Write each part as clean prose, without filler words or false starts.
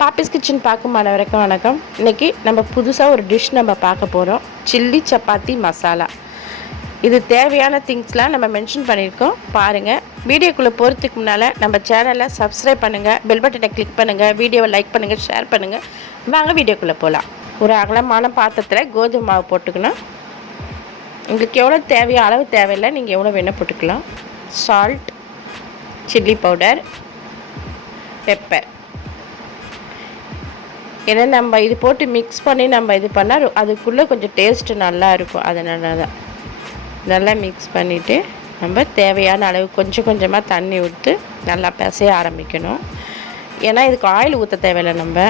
பாப்பிஸ் kitchen பார்க்கும் அனைவருக்கும் வணக்கம். இன்றைக்கி நம்ம புதுசாக ஒரு டிஷ் நம்ம பார்க்க போகிறோம். சில்லி சப்பாத்தி மசாலா. இது தேவையான திங்ஸ்லாம் நம்ம மென்ஷன் பண்ணியிருக்கோம். பாருங்கள். வீடியோக்குள்ளே போகிறதுக்கு முன்னால் நம்ம சேனலை சப்ஸ்கிரைப் பண்ணுங்கள், பெல் பட்டனை கிளிக் பண்ணுங்கள், வீடியோவை லைக் பண்ணுங்கள், ஷேர் பண்ணுங்கள். வாங்க வீடியோக்குள்ளே போகலாம். ஒரு அகலமான பாத்திரத்தில் கோதுமை மாவு போட்டுக்கணும். உங்களுக்கு எவ்வளோ தேவையோ அளவு தேவையில்லை, நீங்கள் எவ்வளோ வேணால் போட்டுக்கலாம். Salt, chilli powder, pepper. ஏன்னா நம்ம இது போட்டு மிக்ஸ் பண்ணி நம்ம இது பண்ணால் அதுக்குள்ளே கொஞ்சம் டேஸ்ட்டு நல்லா இருக்கும். அதனால தான் நல்லா மிக்ஸ் பண்ணிவிட்டு நம்ம தேவையான அளவு கொஞ்சம் கொஞ்சமாக தண்ணி ஊற்றி நல்லா பிசைய ஆரம்பிக்கணும். ஏன்னா இதுக்கு ஆயில் ஊற்ற தேவையில்லை,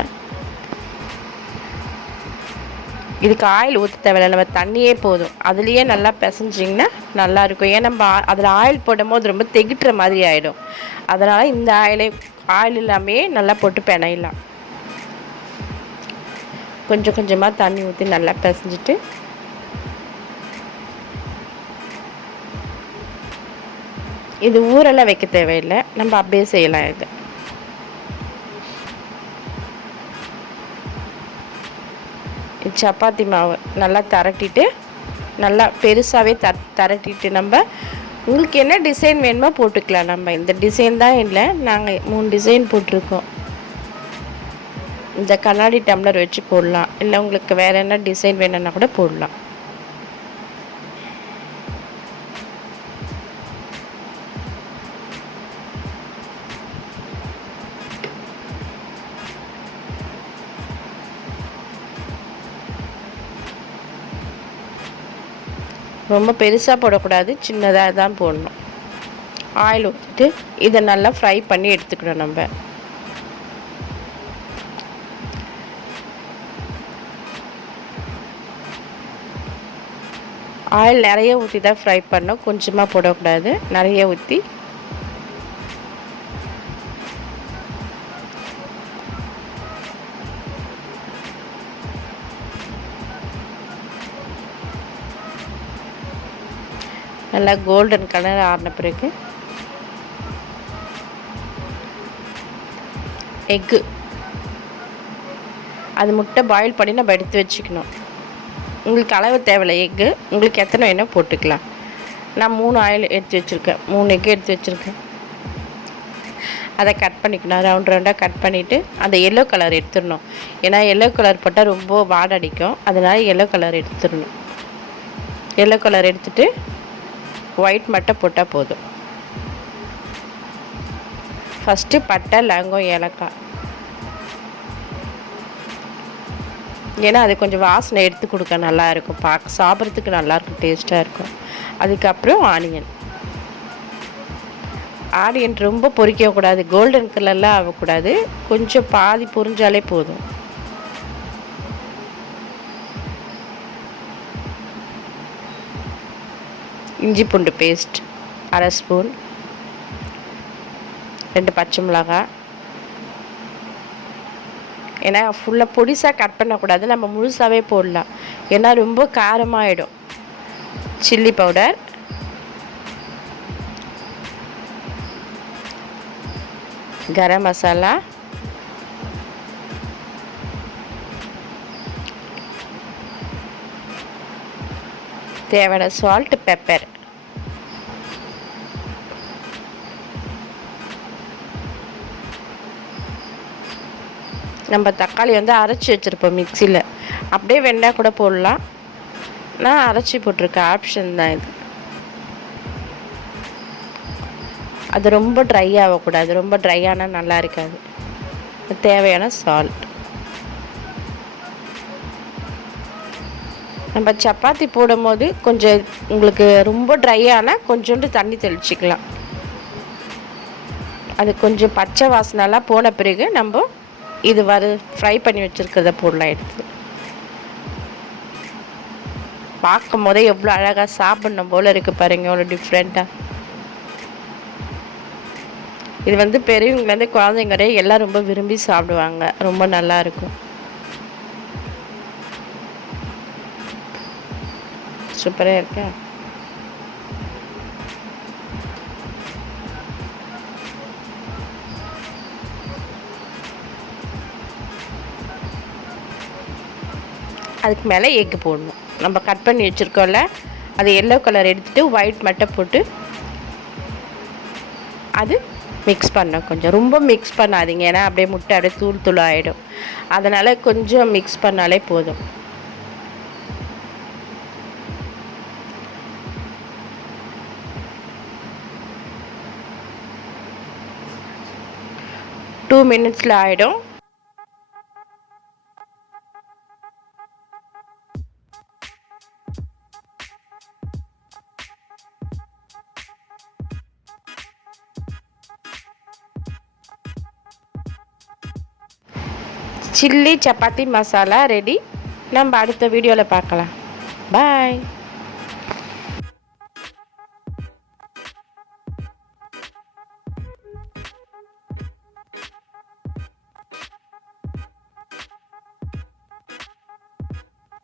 இதுக்கு ஆயில் ஊற்ற தேவையில்லை, நம்ம தண்ணியே போதும். அதுலேயே நல்லா பிசைஞ்சிங்கன்னா நல்லாயிருக்கும். ஏன்னா நம்ம அதில் ஆயில் போடும் போது ரொம்ப திகிட்டுற மாதிரி ஆகிடும். அதனால் இந்த ஆயில் இல்லாமையே நல்லா போட்டு பிணையலாம். கொஞ்சம் கொஞ்சமாக தண்ணி ஊற்றி நல்லா பிசைஞ்சிட்டு இது ஊரெல்லாம் வைக்க தேவையில்லை, நம்ம அப்படியே செய்யலாம். இது சப்பாத்தி மாவு நல்லா திரட்டிட்டு நல்லா பெருசாகவே திரட்டிட்டு நம்ம உங்களுக்கு என்ன டிசைன் வேணுமோ போட்டுக்கலாம். நம்ம இந்த டிசைன் தான் இல்லை, நாங்கள் 3 டிசைன் போட்டிருக்கோம். இந்த கண்ணாடி டம்ளர் வச்சு போடலாம், இல்லை உங்களுக்கு வேறு என்ன டிசைன் வேணும்னா கூட போடலாம். ரொம்ப பெருசாக போடக்கூடாது, சின்னதாக தான் போடணும். ஆயில் ஊற்றிட்டு இதை நல்லா ஃப்ரை பண்ணி எடுத்துக்கணும். நம்ம ஆயில் நிறைய ஊற்றி தான் ஃப்ரை பண்ணோம், கொஞ்சமாக போடக்கூடாது, நிறைய ஊற்றி நல்லா கோல்டன் கலர் ஆறின பிறகு எக்கு, அது முட்டை பாயில் பண்ணி நம்ம எடுத்து வச்சுக்கணும். உங்களுக்கு அளவு தேவையில்லை, எக்கு உங்களுக்கு எத்தனை வேணும் போட்டுக்கலாம். நான் 3 ஆயில் எடுத்து வச்சுருக்கேன், 3 எக்கு எடுத்து வச்சுருக்கேன். அதை கட் பண்ணிக்கணும், ரவுண்டாக கட் பண்ணிவிட்டு அந்த எல்லோ கலர் எடுத்துடணும். ஏன்னா எல்லோ கலர் போட்டால் ரொம்ப வாடை அடிக்கும், அதனால் எல்லோ கலர் எடுத்துடணும். எல்லோ கலர் எடுத்துகிட்டு ஒயிட் மட்டும் போட்டால் போதும். ஃபஸ்ட்டு பட்டை, லவங்கம், ஏலக்காய், ஏன்னா அது கொஞ்சம் வாசனை எடுத்து கொடுக்க நல்லாயிருக்கும், பார்க்க சாப்பிட்றதுக்கு நல்லாயிருக்கும், டேஸ்ட்டாக இருக்கும். அதுக்கப்புறம் ஆனியன் ரொம்ப பொரிக்கக்கூடாது, கோல்டன் கலர்லாம் ஆகக்கூடாது, கொஞ்சம் பாதி பொரிஞ்சாலே போதும். இஞ்சி பூண்டு பேஸ்ட் 1/2 ஸ்பூன், 2 பச்சை மிளகாய். ஏன்னா ஃபுல்லாக பொடிசாக கட் பண்ணக்கூடாது, நம்ம முழுசாகவே போடலாம், ஏன்னா ரொம்ப காரமாகிடும். சில்லி பவுடர், கரம் மசாலா, தேவையான சால்ட், பெப்பர். நம்ம தக்காளி அரைச்சி வச்சுருப்போம் மிக்சியில், அப்படியே வெண்ணெய் கூட போடலாம், நான் அரைச்சி போட்டிருக்கேன், ஆப்ஷன் தான் இது. அது ரொம்ப ட்ரை ஆகக்கூடாது, ரொம்ப ட்ரை ஆனால் நல்லா இருக்காது. தேவையான சால்ட். நம்ம சப்பாத்தி போடும் போது கொஞ்சம் உங்களுக்கு ரொம்ப ட்ரை ஆனால் கொஞ்சோண்டு தண்ணி தெளிச்சிக்கலாம். அது கொஞ்சம் பச்சை வாசனைலாம் போன பிறகு நம்ம இது ஃப்ரை பண்ணி வச்சுருக்கிறத போடலாம். எடுத்து பார்க்கும் போதே எவ்வளோ அழகாக சாப்பிட்ணும் போல் இருக்குது பாருங்கள், எவ்வளோ டிஃப்ரெண்ட்டாக. இது பெரியவங்கலேருந்து குழந்தைங்க வரை எல்லாம் ரொம்ப விரும்பி சாப்பிடுவாங்க, ரொம்ப நல்லாயிருக்கும். சூப்பராக இருக்கா? அதுக்கு மேலே எக்கு போடணும். நம்ம கட் பண்ணி வச்சுருக்கோம்ல, அது எல்லோ கலர் எடுத்துகிட்டு ஒயிட் மட்டும் போட்டு அது மிக்ஸ் பண்ணோம். கொஞ்சம் ரொம்ப மிக்ஸ் பண்ணாதீங்க, ஏன்னா அப்படியே முட்டை அப்படியே தூள் தூள் ஆகிடும். அதனால் கொஞ்சம் மிக்ஸ் பண்ணாலே போதும். டூ மினிட்ஸில் ஆகிடும். Chilli chapati masala ready. நம்ம அடுத்த வீடியோவில் பார்க்கலாம். பாய்.